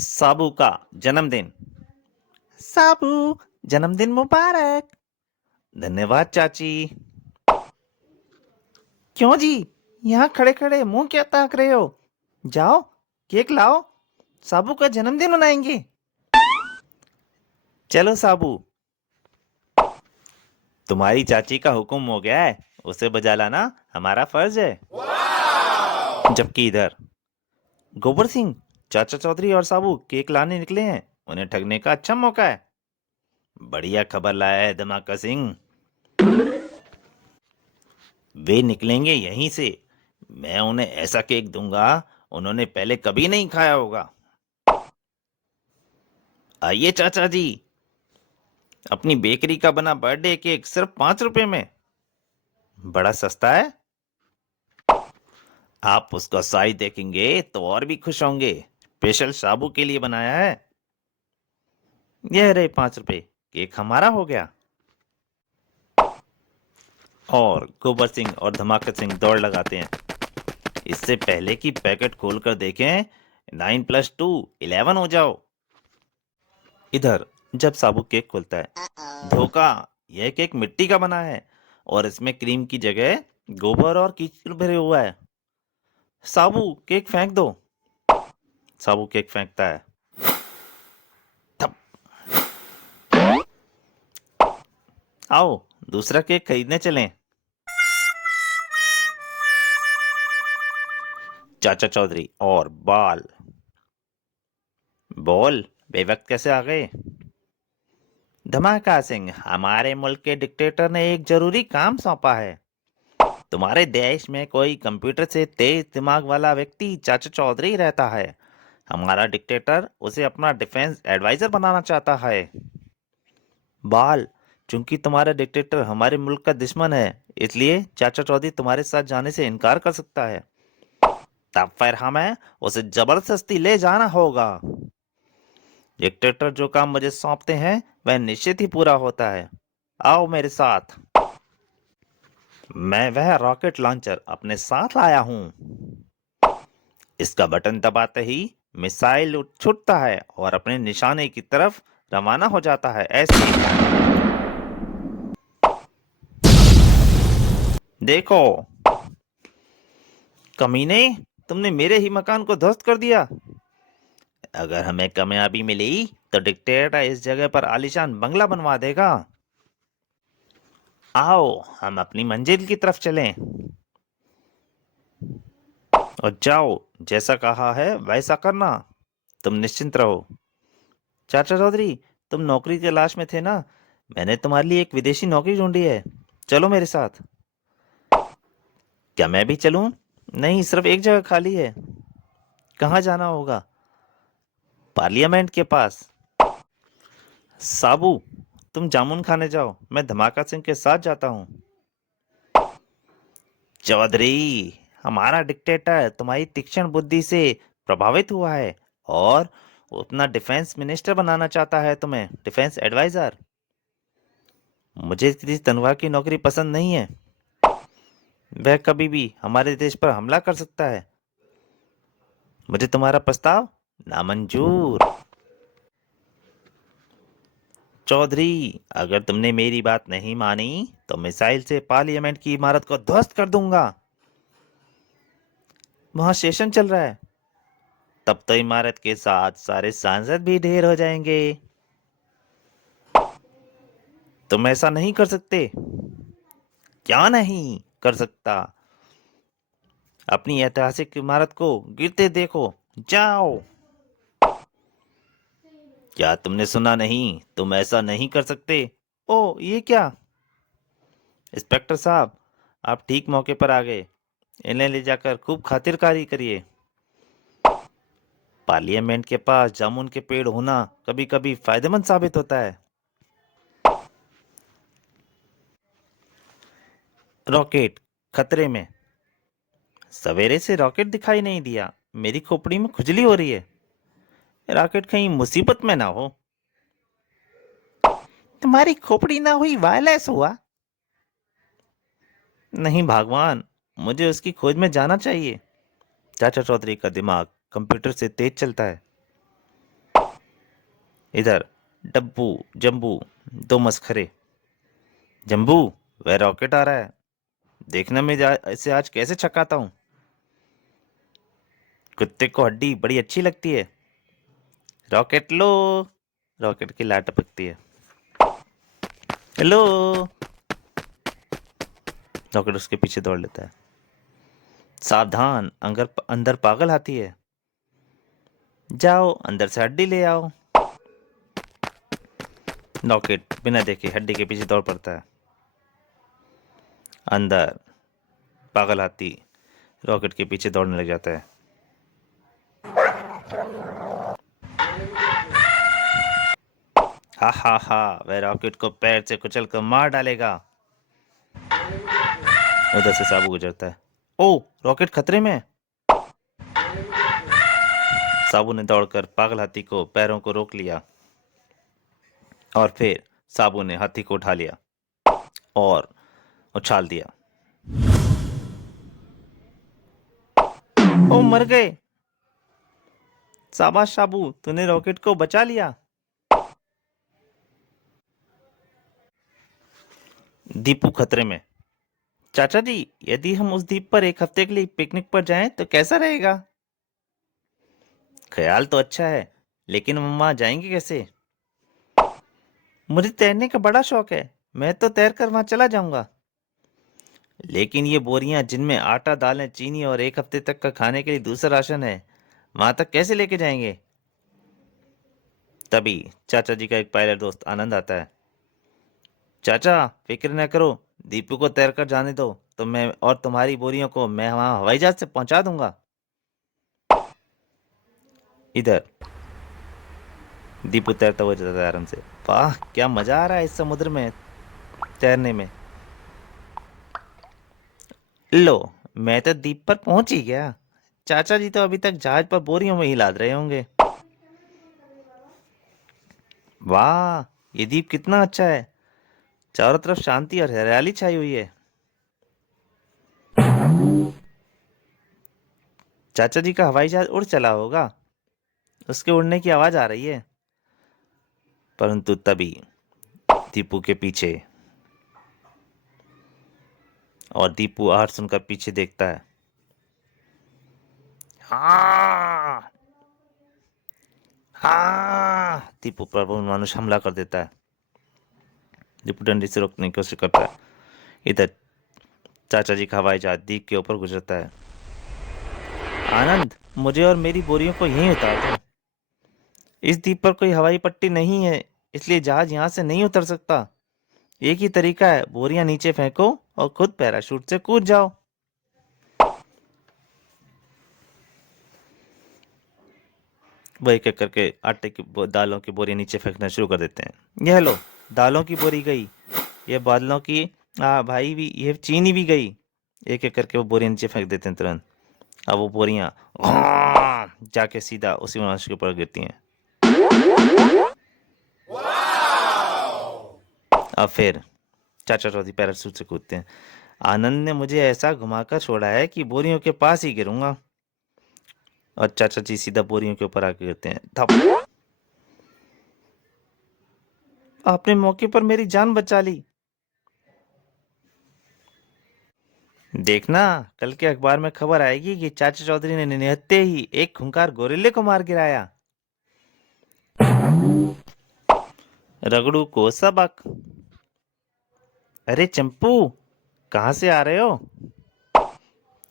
साबू का जन्मदिन। साबू, जन्मदिन मुबारक। धन्यवाद चाची। क्यों जी, यहाँ खड़े खड़े मुंह क्या ताक रहे हो? जाओ, केक लाओ, साबू का जन्मदिन मनाएंगे। चलो साबू। तुम्हारी चाची का हुक्म हो गया है, उसे बजा लाना हमारा फर्ज है। जबकि इधर गोबर सिंह, चाचा चौधरी और साबू केक लाने निकले हैं। उन्हें ठगने का अच्छा मौका है। बढ़िया खबर लाया है धमाका सिंह। वे निकलेंगे यहीं से। मैं उन्हें ऐसा केक दूंगा, उन्होंने पहले कभी नहीं खाया होगा। आइए चाचा जी, अपनी बेकरी का बना बर्थडे केक सिर्फ 5 रुपए में। बड़ा सस्ता है। आप उसका साइज देखेंगे तो और भी खुश होंगे। स्पेशल साबू के लिए बनाया है। यह रहे 5 रुपए, केक हमारा हो गया। और गोबर सिंह और धमाका सिंह दौड़ लगाते हैं। इससे पहले कि पैकेट खोलकर देखें, 9+2 11 हो जाओ। इधर जब साबू केक खोलता है, धोखा, यह केक मिट्टी का बना है और इसमें क्रीम की जगह गोबर और कीचड़ भरे हुआ है। साबू, केक फेंक दो। साबू केक फेंकता है। थप। आओ, दूसरा केक खरीदने चलें। चाचा चौधरी और बाल। बोल, बेवक्त कैसे आ गए? धमाका सिंह, हमारे मुल्क के डिक्टेटर ने एक जरूरी काम सौंपा है। तुम्हारे देश में कोई कंप्यूटर से तेज दिमाग वाला व्यक्ति चाचा चौधरी रहता है। हमारा डिक्टेटर उसे अपना डिफेंस एडवाइजर बनाना चाहता है। बाल, चूंकि तुम्हारा डिक्टेटर हमारे मुल्क का दुश्मन है, इसलिए चाचा चौधरी तुम्हारे साथ जाने से इनकार कर सकता है। तब फिर हमें उसे जबरदस्ती ले जाना होगा। डिक्टेटर जो काम मुझे सौंपते हैं वह निश्चित ही पूरा होता है। आओ मेरे साथ। मैं वह रॉकेट लॉन्चर अपने साथ लाया हूं। इसका बटन दबाते ही मिसाइल छूटता है और अपने निशाने की तरफ रवाना हो जाता है। ऐसे देखो कमीने, तुमने मेरे ही मकान को ध्वस्त कर दिया। अगर हमें कामयाबी मिली तो डिक्टेटर इस जगह पर आलीशान बंगला बनवा देगा। आओ, हम अपनी मंजिल की तरफ चलें। और जाओ, जैसा कहा है वैसा करना। तुम निश्चिंत रहो। चाचा चौधरी, तुम नौकरी की तलाश में थे ना? मैंने तुम्हारे लिए एक विदेशी नौकरी ढूंढी है। चलो मेरे साथ। क्या मैं भी चलूं? नहीं, सिर्फ एक जगह खाली है। कहाँ जाना होगा? पार्लियामेंट के पास। साबू, तुम जामुन खाने जाओ, मैं धमाका सिंह के साथ जाता हूँ। चौधरी, हमारा डिक्टेटर तुम्हारी तीक्ष्ण बुद्धि से प्रभावित हुआ है और वो अपना डिफेंस मिनिस्टर बनाना चाहता है, तुम्हें डिफेंस एडवाइजर। मुझे किसी तनख्वाह की नौकरी पसंद नहीं है। वह कभी भी हमारे देश पर हमला कर सकता है। मुझे तुम्हारा प्रस्ताव नामंजूर। चौधरी, अगर तुमने मेरी बात नहीं मानी तो मिसाइल से पार्लियामेंट की इमारत को ध्वस्त कर दूंगा। वहां सेशन चल रहा है। तब तो इमारत के साथ सारे सांसद भी ढेर हो जाएंगे। तुम ऐसा नहीं कर सकते। क्या नहीं कर सकता? अपनी ऐतिहासिक इमारत को गिरते देखो। जाओ। क्या तुमने सुना नहीं? तुम ऐसा नहीं कर सकते। ओ, ये क्या? इंस्पेक्टर साहब, आप ठीक मौके पर आ गए। इन्हें ले जाकर खूब खातिरदारी करिए। पार्लियामेंट के पास जामुन के पेड़ होना कभी कभी फायदेमंद साबित होता है। रॉकेट खतरे में। सवेरे से रॉकेट दिखाई नहीं दिया। मेरी खोपड़ी में खुजली हो रही है। रॉकेट कहीं मुसीबत में ना हो। तुम्हारी खोपड़ी ना हुई, वायरलेस हुआ। नहीं भगवान, मुझे उसकी खोज में जाना चाहिए। चाचा चौधरी का दिमाग कंप्यूटर से तेज चलता है। इधर डब्बू जम्बू दो मस्खरे। जम्बू, वह रॉकेट आ रहा है, देखना मैं इसे आज कैसे छकाता हूँ। कुत्ते को हड्डी बड़ी अच्छी लगती है। रॉकेट लो। रॉकेट की लाट टपकती है। हेलो। रॉकेट उसके पीछे दौड़ लेता है। सावधान, अंदर अंदर पागल हाथी है। जाओ अंदर से हड्डी ले आओ। रॉकेट बिना देखे हड्डी के पीछे दौड़ पड़ता है। अंदर पागल हाथी रॉकेट के पीछे दौड़ने लग जाता है। हा हा हा, वह रॉकेट को पैर से कुचल कर मार डालेगा। उधर से साबू गुजरता है। ओ, रॉकेट खतरे में है। साबू ने दौड़कर पागल हाथी को पैरों को रोक लिया और फिर साबू ने हाथी को उठा लिया और उछाल दिया। ओ, मर गए। शाबाश साबू, तूने रॉकेट को बचा लिया। दीपू खतरे में। चाचा जी, यदि हम उस द्वीप पर एक हफ्ते के लिए पिकनिक पर जाएं तो कैसा रहेगा? ख्याल तो अच्छा है, लेकिन हम वहां जाएंगे कैसे? मुझे तैरने का बड़ा शौक है, मैं तो तैर कर वहां चला जाऊंगा। लेकिन ये बोरियां जिनमें आटा दालें चीनी और एक हफ्ते तक का खाने के लिए दूसरा राशन है, वहां तक कैसे लेके जाएंगे? तभी चाचा जी का एक पायलट दोस्त आनंद आता है। चाचा, फिक्र न करो, दीपू को तैर कर जाने दो, तो मैं और तुम्हारी बोरियों को मैं वहां हवाई जहाज से पहुंचा दूंगा। इधर दीपू तैरता हुआ जाता है आराम से। वाह, क्या मजा आ रहा है इस समुद्र में तैरने में। लो, मैं तो द्वीप पर पहुंच ही गया। चाचा जी तो अभी तक जहाज पर बोरियों में ही लाद रहे होंगे। वाह, ये द्वीप कितना अच्छा है। चारों तरफ शांति और हरियाली छाई हुई है। चाचा जी का हवाई जहाज उड़ चला होगा, उसके उड़ने की आवाज आ रही है। परंतु तभी दीपू के पीछे, और दीपू आहट सुनकर पीछे देखता है। हाँ हाँ, दीपू पर वो मानुष हमला कर देता है। दीपू डंडे से रोकने की कोशिश करता है। इधर चाचा जी का हवाई जहाज द्वीप के ऊपर गुजरता है। आनंद, मुझे और मेरी बोरियों को यहीं उतार दो। इस द्वीप पर कोई हवाई पट्टी नहीं है, इसलिए जहाज यहाँ से नहीं उतर सकता। एक ही तरीका है, बोरियां नीचे फेंको और खुद पैराशूट से कूद जाओ। वो एक एक करके आटे की दालों की बोरियां नीचे फेंकना शुरू कर देते हैं। यह लो, दालों की बोरी गई। ये बादलों की भाई भी, ये चीनी भी गई। एक एक करके वो बोरियां नीचे फेंक देते हैं तुरंत। अब वो बोरियां जाके सीधा उसी मनुष्य के ऊपर गिरती हैं। अब फिर चाचा चौधरी पैराशूट से कूदते हैं। आनंद ने मुझे ऐसा घुमाकर छोड़ा है कि बोरियों के पास ही गिरूंगा। और चाचा जी सीधा बोरियों के ऊपर आके गिरते हैं। धप। आपने मौके पर मेरी जान बचा ली। देखना, कल के अखबार में खबर आएगी कि चाचा चौधरी ने निहत्ते ही एक खूंखार गोरिल्ले को मार गिराया। रगड़ू को सबक। अरे चंपू, कहाँ से आ रहे हो?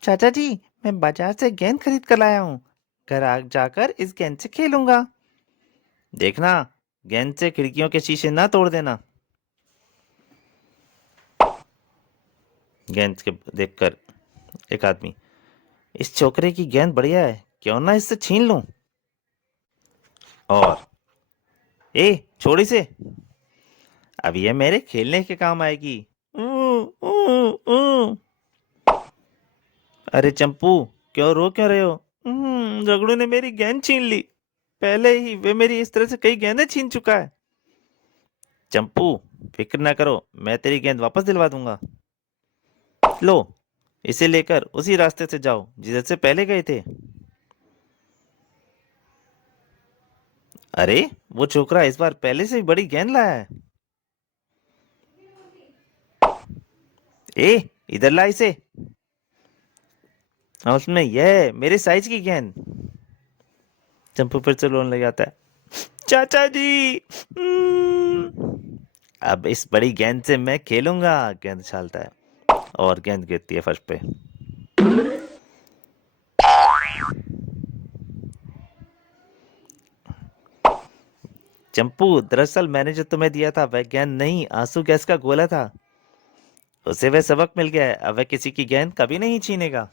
चाचा जी, मैं बाजार से गेंद खरीद कर लाया हूँ। घर आ जाकर इस गेंद से खेलूंगा। देखना, गेंद से खिड़कियों के शीशे ना तोड़ देना। गेंद के देखकर एक आदमी, इस छोकरे की गेंद बढ़िया है, क्यों ना इससे छीन लूं। और ए, छोड़ इसे, अब ये मेरे खेलने के काम आएगी। ऊ, ऊ, ऊ। अरे चंपू, क्यों रहे हो? झगड़ू ने मेरी गेंद छीन ली। पहले ही वे मेरी इस तरह से कई गेंदें छीन चुका है। चंपू, फिक्र ना करो, मैं तेरी गेंद वापस दिलवा दूंगा। लो, इसे लेकर उसी रास्ते से जाओ जिधर से पहले गए थे। अरे, वो छोकरा इस बार पहले से भी बड़ी गेंद लाया है। ए, इधर ला इसे। हाँ, उसमें यह है, मेरे साइज की गेंद। चंपू फिर से रोने लग जाता है। चाचा जी। अब इस बड़ी गेंद से मैं खेलूंगा। गेंद उछालता है और गेंद गिरती है फर्श पे। चंपू, दरअसल मैंने जो तुम्हें दिया था वह गेंद नहीं, आंसू गैस का गोला था। उसे वह सबक मिल गया है, अब वह किसी की गेंद कभी नहीं छीनेगा।